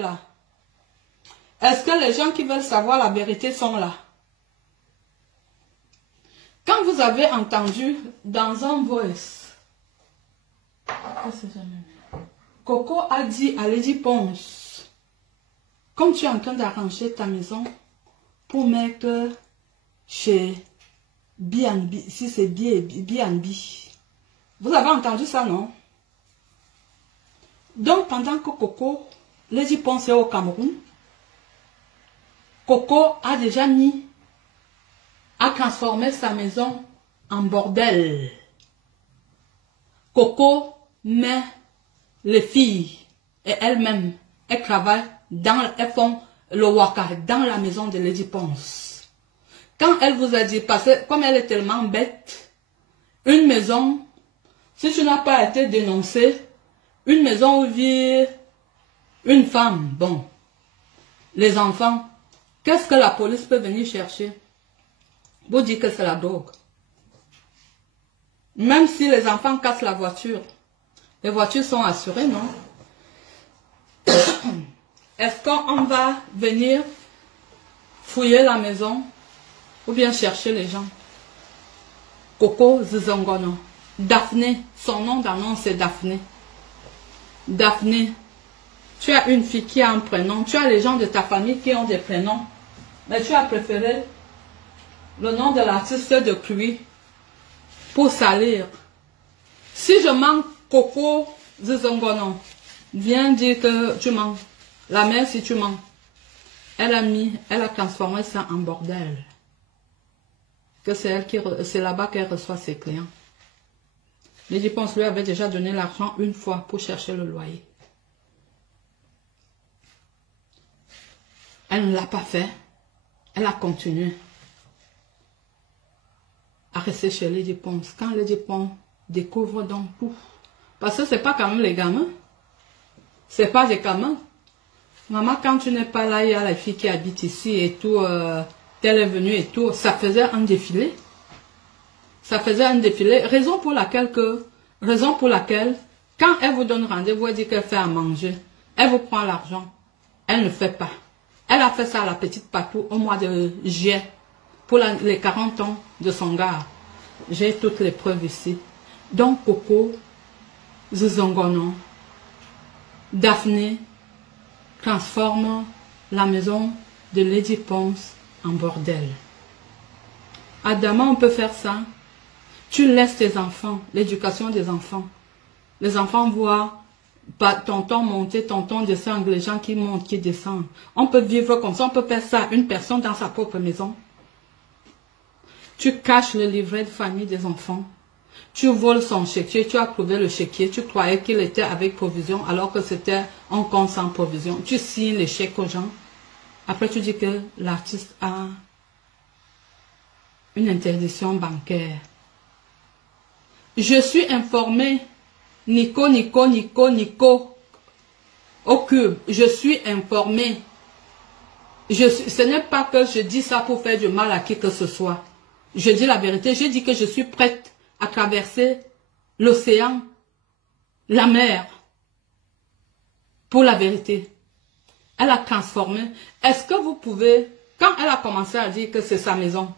là? Est-ce que les gens qui veulent savoir la vérité sont là? Quand vous avez entendu dans un voice, Coco a dit à Lady Ponce, comme tu es en train d'arranger ta maison pour mettre chez B&B, si c'est B&B. Vous avez entendu ça, non? Donc, pendant que Coco, Lady Ponce est au Cameroun, Coco a déjà transformé sa maison en bordel. Coco met les filles et elles-mêmes, elles travaillent elles font le waka dans la maison de Lady Ponce. Quand elle vous a dit, parce que comme elle est tellement bête, une maison, si tu n'as pas été dénoncé, une maison où vit une femme, bon, les enfants, qu'est-ce que la police peut venir chercher? Vous dites que c'est la drogue. Même si les enfants cassent la voiture, les voitures sont assurées, non? Est-ce qu'on va venir fouiller la maison ou bien chercher les gens? Coco Zizongono. Daphné, son nom d'annonce c'est Daphné. Daphné, tu as une fille qui a un prénom, tu as les gens de ta famille qui ont des prénoms, mais tu as préféré le nom de l'artiste de pluie pour salir. Si je manque Coco Zizongono, viens dire que tu manques. La mère, si tu manques, elle a transformé ça en bordel. Que c'est là-bas qu'elle reçoit ses clients. Lady Ponce lui avait déjà donné l'argent une fois pour chercher le loyer. Elle ne l'a pas fait. Elle a continué à rester chez Lady Ponce. Quand Lady Ponce découvre donc tout. Parce que c'est pas quand même les gamins. C'est pas des gamins. Maman, quand tu n'es pas là, il y a la fille qui habite ici et tout. Elle est venue et tout. Ça faisait un défilé. Ça faisait un défilé. Raison pour laquelle, quand elle vous donne rendez-vous, elle dit qu'elle fait à manger. Elle vous prend l'argent. Elle ne fait pas. Elle a fait ça à la petite Patou au mois de juillet. Pour les 40 ans de son gars. J'ai toutes les preuves ici. Donc, Coco, Zizongono, Daphné transforme la maison de Lady Ponce en bordel. Adama, on peut faire ça. Tu laisses tes enfants, l'éducation des enfants. Les enfants voient tonton monter, tonton descendre, les gens qui montent, qui descendent. On peut vivre comme ça, on peut faire ça, une personne dans sa propre maison. Tu caches le livret de famille des enfants. Tu voles son chéquier, tu as prouvé le chéquier, tu croyais qu'il était avec provision alors que c'était un compte sans provision. Tu signes les chèques aux gens. Après tu dis que l'artiste a une interdiction bancaire. Je suis informé, Nico, au cube. Je suis informé. Ce n'est pas que je dis ça pour faire du mal à qui que ce soit. Je dis la vérité. Je dis que je suis prête à traverser l'océan, la mer, pour la vérité. Elle a transformé. Est-ce que vous pouvez, quand elle a commencé à dire que c'est sa maison,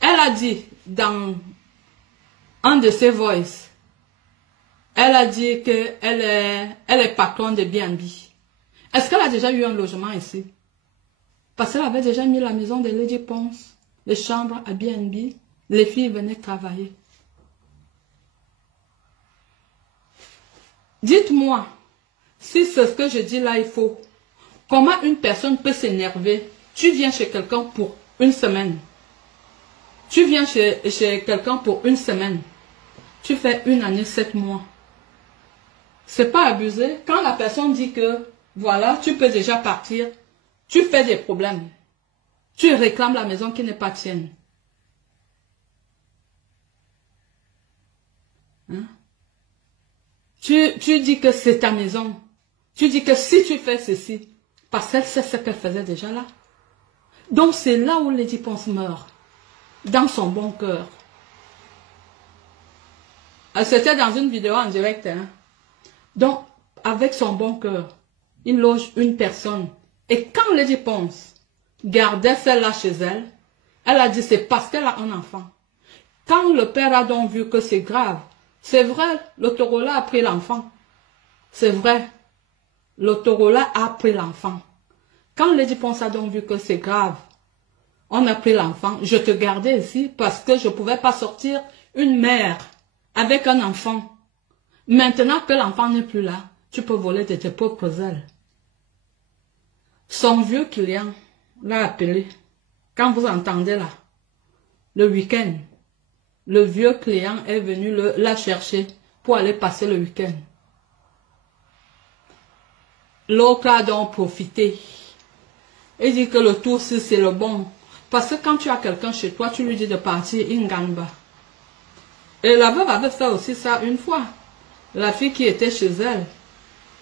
elle a dit dans un de ses voices, elle a dit qu'elle est patronne de B&B. Est-ce qu'elle a déjà eu un logement ici? Parce qu'elle avait déjà mis la maison de Lady Ponce, les chambres à B&B, les filles venaient travailler. Dites-moi, si c'est ce que je dis là, il faut. Comment une personne peut s'énerver? Tu viens chez quelqu'un pour une semaine. Tu viens chez quelqu'un pour une semaine. Tu fais 1 année, 7 mois. C'est pas abusé. Quand la personne dit que, voilà, tu peux déjà partir, tu fais des problèmes. Tu réclames la maison qui n'est pas tienne. Hein? Tu dis que c'est ta maison. Tu dis que si tu fais ceci, parce qu'elle sait ce qu'elle faisait déjà là. Donc c'est là où Lady Ponce meurt. Dans son bon cœur. C'était dans une vidéo en direct. Hein? Donc, avec son bon cœur. il loge une personne. Et quand Lady Ponce gardait celle-là chez elle, elle a dit c'est parce qu'elle a un enfant. Quand le père a donc vu que c'est grave, c'est vrai, l'Autorollah a pris l'enfant. C'est vrai, l'Autorollah a pris l'enfant. Quand Lady Ponce a donc vu que c'est grave, on a pris l'enfant. Je te gardais ici parce que je ne pouvais pas sortir une mère avec un enfant. Maintenant que l'enfant n'est plus là, tu peux voler de tes propres ailes. Son vieux client l'a appelé. Quand vous entendez là, le week-end, le vieux client est venu la chercher pour aller passer le week-end. L'autre a donc profité. Il dit que le tour, c'est le bon. Parce que quand tu as quelqu'un chez toi, tu lui dis de partir, il ne gagne pas. Et la veuve avait fait aussi ça une fois. La fille qui était chez elle,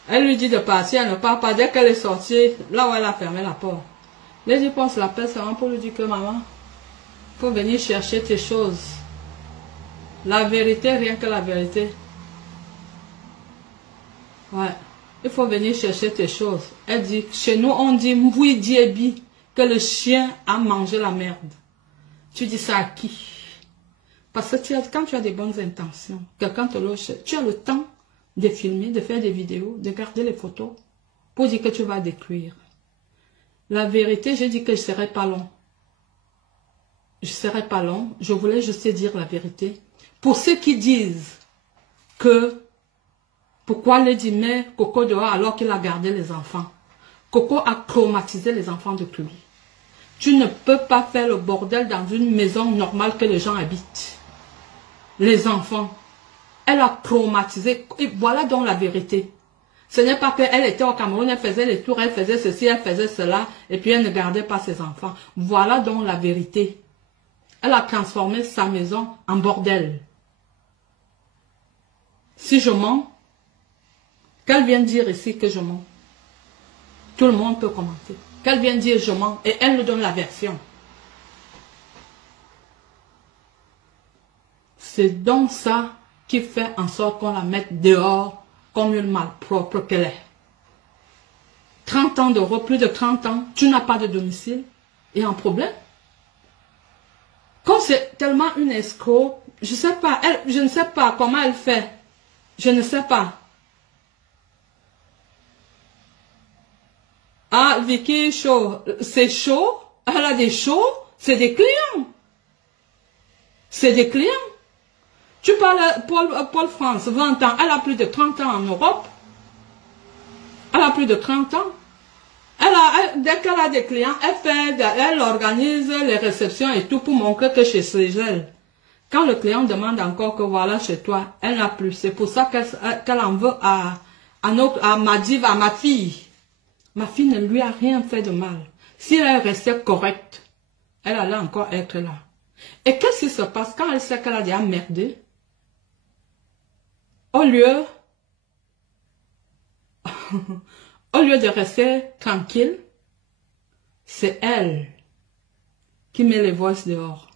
elle lui dit de partir, elle ne part pas. Dès qu'elle est sortie, là où elle a fermé la porte. Lady Ponce l'appelle seulement pour lui dire que maman, il faut venir chercher tes choses. La vérité, rien que la vérité. Ouais. Il faut venir chercher tes choses. Elle dit, chez nous on dit, oui, Diebi, que le chien a mangé la merde. Tu dis ça à qui? Parce que quand tu as des bonnes intentions, quelqu'un te loge, tu as le temps de filmer, de faire des vidéos, de garder les photos, pour dire que tu vas détruire. La vérité, j'ai dit que je ne serais pas long. Je ne serais pas long. Je voulais juste dire la vérité. Pour ceux qui disent que pourquoi Lady met Coco dehors alors qu'il a gardé les enfants. Coco a traumatisé les enfants de lui. Tu ne peux pas faire le bordel dans une maison normale que les gens habitent. Les enfants. Elle a traumatisé. Et voilà donc la vérité. Ce n'est pas qu'elle était au Cameroun, elle faisait les tours, elle faisait ceci, elle faisait cela, et puis elle ne gardait pas ses enfants. Voilà donc la vérité. Elle a transformé sa maison en bordel. Si je mens, qu'elle vienne dire ici que je mens. Tout le monde peut commenter. Qu'elle vienne dire je mens et elle nous donne la version. C'est donc ça qui fait en sorte qu'on la mette dehors comme une malpropre qu'elle est. 30 ans d'Europe, plus de 30 ans, tu n'as pas de domicile et un problème. Quand c'est tellement une escroc, je sais pas, je ne sais pas comment elle fait. Je ne sais pas. Ah, Vicky, chaud. C'est chaud. Elle a des shows. C'est des clients. C'est des clients. Tu parles Paul France, 20 ans. Elle a plus de 30 ans en Europe. Elle a plus de 30 ans. Dès qu'elle a des clients, elle organise les réceptions et tout pour montrer que chez elle. Quand le client demande encore que voilà chez toi, elle n'a plus. C'est pour ça qu'elle en veut à Madiv, à ma fille. Ma fille ne lui a rien fait de mal. Si elle restait correcte, elle allait encore être là. Et qu'est-ce qui se passe quand elle sait qu'elle a déjà merdé? Au lieu de rester tranquille, c'est elle qui met les voices dehors.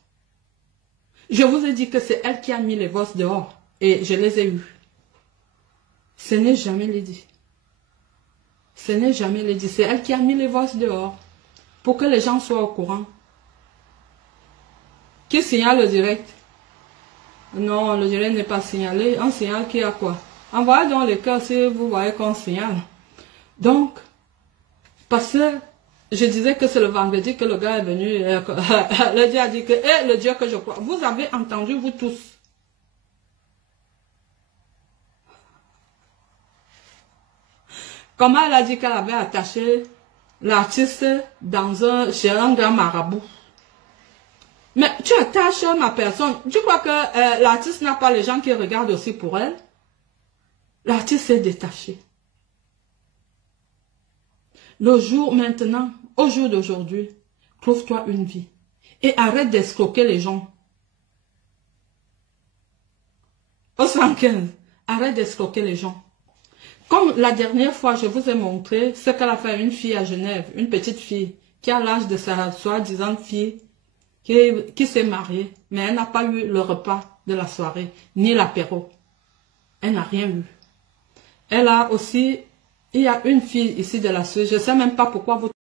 Je vous ai dit que c'est elle qui a mis les voices dehors et je les ai eues. Ce n'est jamais Lady. Ce n'est jamais Lady. C'est elle qui a mis les voices dehors pour que les gens soient au courant. Qui signale le direct? Non, le direct n'est pas signalé. On signale qui a quoi? Envoyez dans les cœurs si vous voyez qu'on signale. Donc, parce que je disais que c'est le vendredi que le gars est venu. Le Dieu a dit que, le Dieu que je crois. Vous avez entendu, vous tous. Comment elle a dit qu'elle avait attaché l'artiste chez un grand marabout. Mais tu attaches ma personne. Tu crois que l'artiste n'a pas les gens qui regardent aussi pour elle? L'artiste est détaché. Le jour maintenant, au jour d'aujourd'hui, trouve-toi une vie. Et arrête d'escroquer les gens. Au 115, arrête d'escroquer les gens. Comme la dernière fois, je vous ai montré ce qu'elle a fait à une fille à Genève, une petite fille, qui a l'âge de sa soi-disant fille, qui s'est mariée, mais elle n'a pas eu le repas de la soirée, ni l'apéro. Elle n'a rien eu. Elle a aussi Il y a une fille ici de la Suisse, je ne sais même pas pourquoi vous